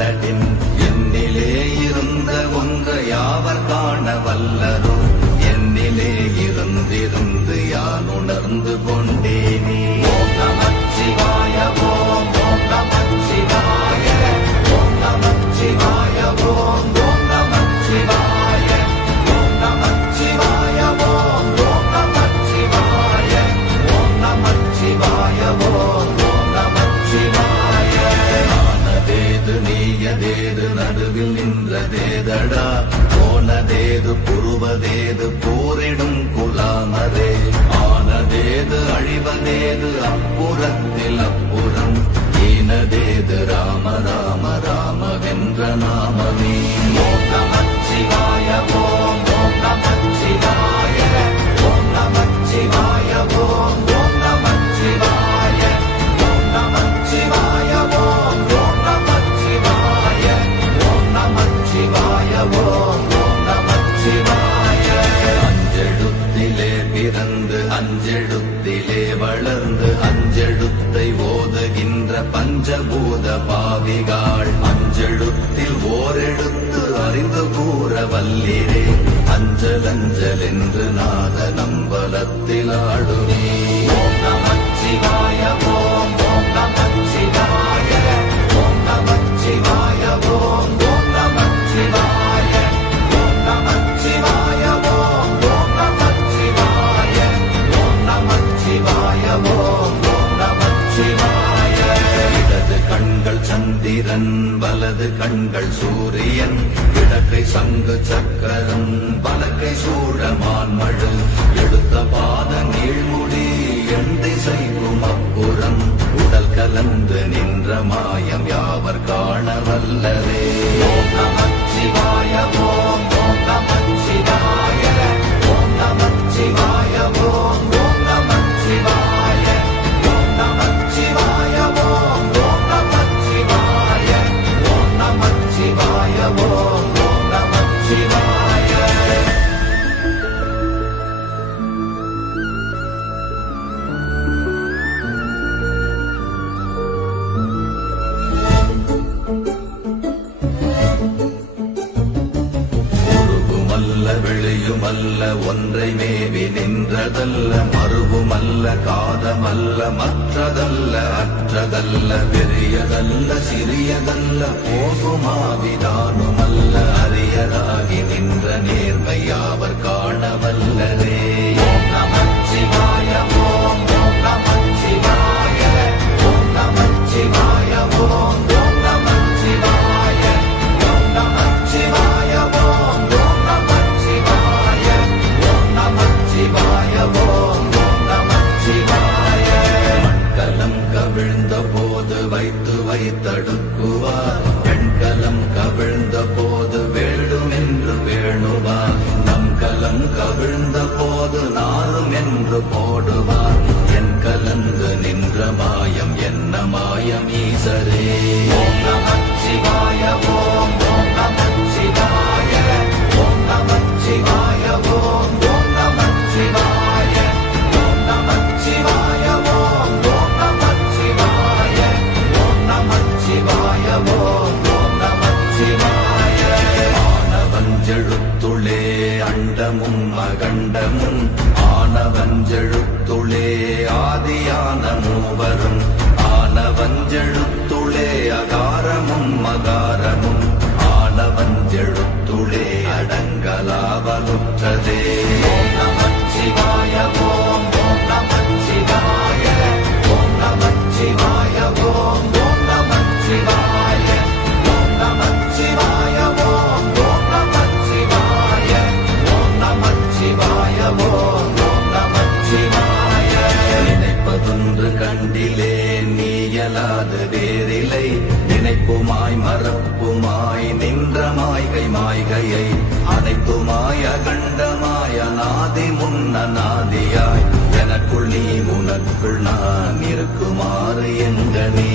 கொண்டடின் என்னிலே இருந்த ஒன்றை யாவர் காண வல்லரோ என்னிலே இருந்திருந்து யான் உணர்ந்து கொண்டேனே? ஓம் ஓம் ஓம் ஓம் நமச்சிவாய ஓம் ஓம். ஆனதேது நீயதேது நடுவில் நின்றதேதடா போனதேது புருவதேது போரிடும் குலாமரே. ஆனதேது அழிவதேது அப்புறத்தில் அப்புறம். ஈனதேது ராம ராம ராம வென்ற நாமமே. ஓம் நமச்சிவாய ஓம் ஓம் நமச்சிவாய அஞ்சல் அஞ்சல் என்று நாத நம்பலத்தில் ஆடுமே ஓம் நமச்சிவாய ஓம் ஓம் நமச்சிவாய ஓம் நமச்சிவாய ஓம் ஓம் நமச்சிவாய ஓம் நமச்சிவாய ஓம் ஓம் நமச்சிவாய ஓம் நமச்சிவாய ஓம் ஓம் நமச்சிவாய. இடது கண்கள் சந்திரன் வலது கண்கள் சூரியன் இடக்கை சங்கு சக்கரம் வலக்கை சூழமான் மழு. எடுத்த பாத நீழ்முடி எண் திசைக்கும் அப்புறம் உடல் கலந்து நின்ற மாயம் யாவர் காண வல்லரே ஓம் நின்றதல்ல மறுவுமல்ல காதமல்ல மற்றதல்ல அற்றதல்ல பெரியதல்ல சிறியதல்ல போகுமாவிதானுமல்ல அரியதாகி நின்ற நேர்மையாவர் காணவல்லரே காணவல்லதே. நமச்சிவாய ஓம் நமச்சிவாய ஓம் நமச்சிவாய ஓம் அனைத்துமாய் நின்ற மாய்கை மாய்கையை அனைத்துமாய் அகண்டமாய் அநாதி முன்ன நாதியாய் எனக்குள் நீ உனக்குள் நான் இருக்குமாறு எங்கனே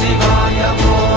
சிவாய ஓ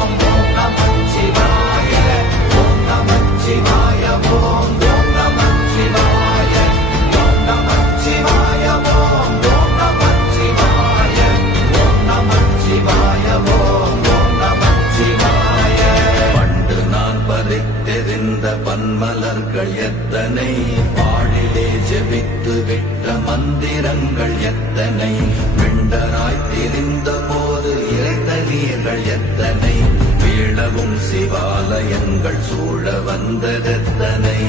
ஆலயங்கள் சூழ வந்ததெத்தனை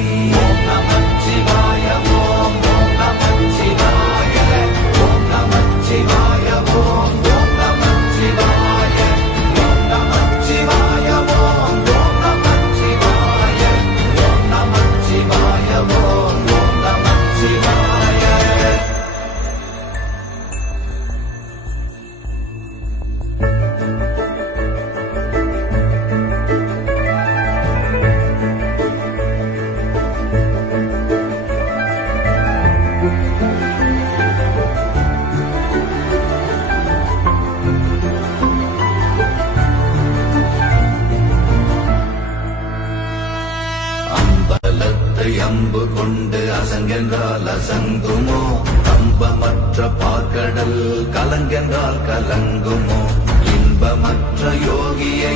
நமச்சிவாயமா இன்பமற்ற பாக்கடல் கலங்கென்றால் கலங்குமோ? இன்பமற்ற யோகியை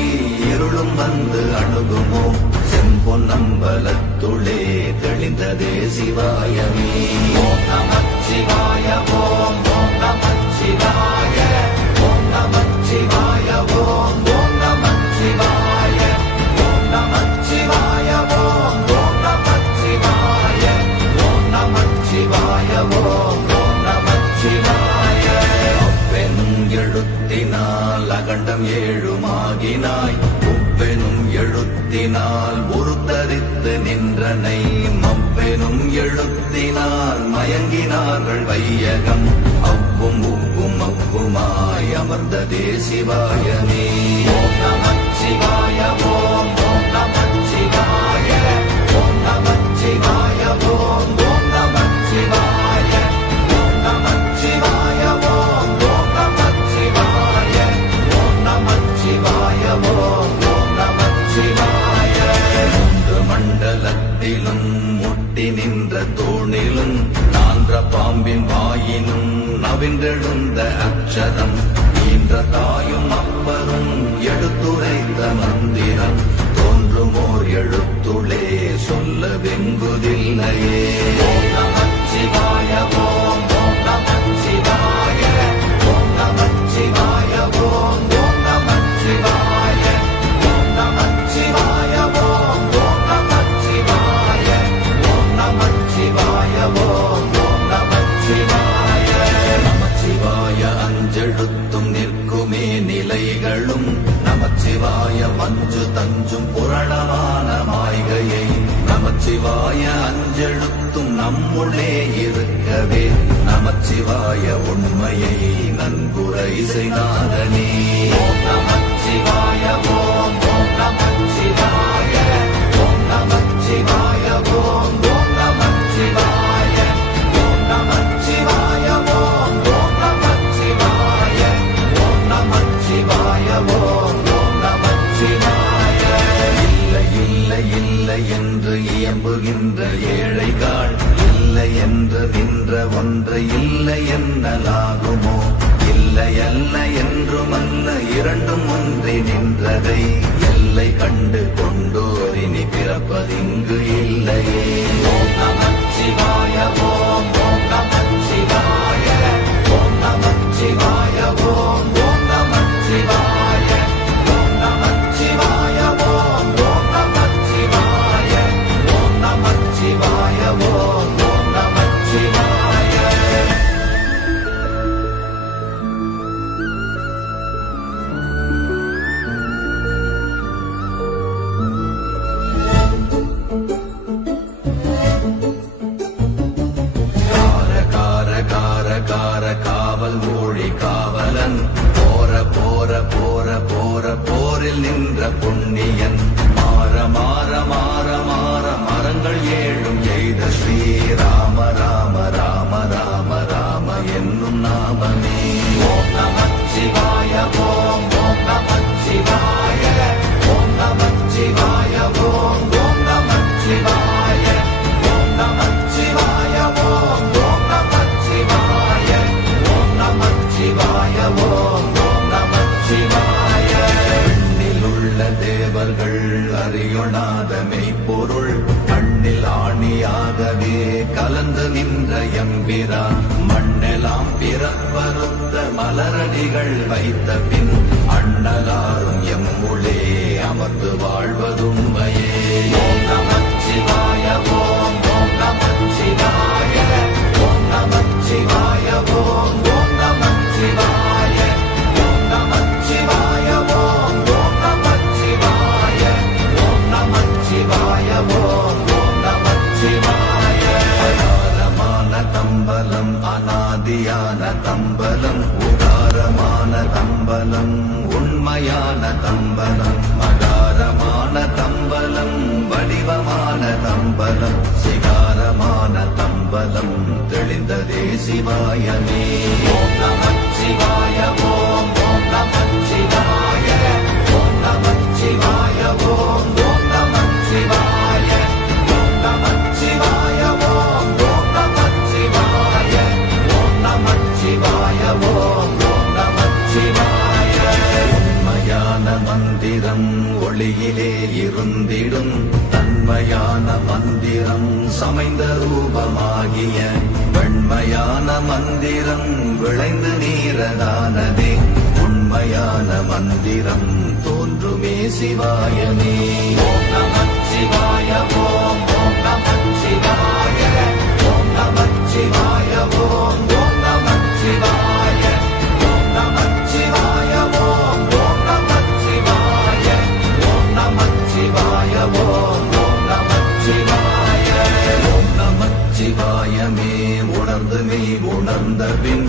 இருளும் வந்து அணுகுமோ? செம்பொன்னம்பலத்துளே தெளிந்ததே சிவாயமே. ஓம் நம சிவாய ஓம் ஓம் நம சிவாய ஓம் நம சிவாய ஓம். வையகம் அவ்வும் உவ்வும் அவ்வுமாய் அமர்ந்ததே சிவாயமே தடுத்தும் நிற்குமே நிலைகளும். நமச்சிவாய மஞ்சு தஞ்சும் புரணமான மாய்கையை நமச்சிவாய அஞ்செழுத்தும் நம்முள்ளே இருக்கவே. நமச்சிவாய உண்மையை நன்குரை செய்தாரனே நமச்சிவாய പതിങ്ക് நின்ற எம்பிரா மண்ணெலாம் பிறப்பறுத்த மலரடிகள் வைத்த பின் அண்ணலாரும் எம்முளே அமர்ந்து வாழ்வதுண்மையே. ஓம் நமச்சிவாய ஓம் ஓம் நமச்சிவாய ஓம் நமச்சிவாய ஓம் ஓம் நமச்சிவாய ஓம் நமச்சிவாய ஓம் ஓம் நமச்சிவாய ஓம் நமச்சிவாய ஓம் தம்பலம் அநாதியான தம்பலம் உதாரமான தம்பலம் உண்மையான தம்பலம் மகாரமான தம்பலம் வடிவமான தம்பலம் சிகாரமான தம்பலம் தெளிந்ததே சிவாயமே. சிவாயமோ மனதே உண்மையான மந்திரம் தோன்றுமே சிவாயமே ஓம் சிவாய ஓம் ஓம் நம சிவாய. ஓம் நம சிவாய ஓம் ஓம் நம சிவாய. ஓம் நம சிவாய ஓம் ஓம் நம சிவாய. ஓம் நம சிவாய ஓம் ஓம் நம சிவாய. ஓம் நம சிவாயமே உணர்ந்து மெய் உணர்ந்த பின்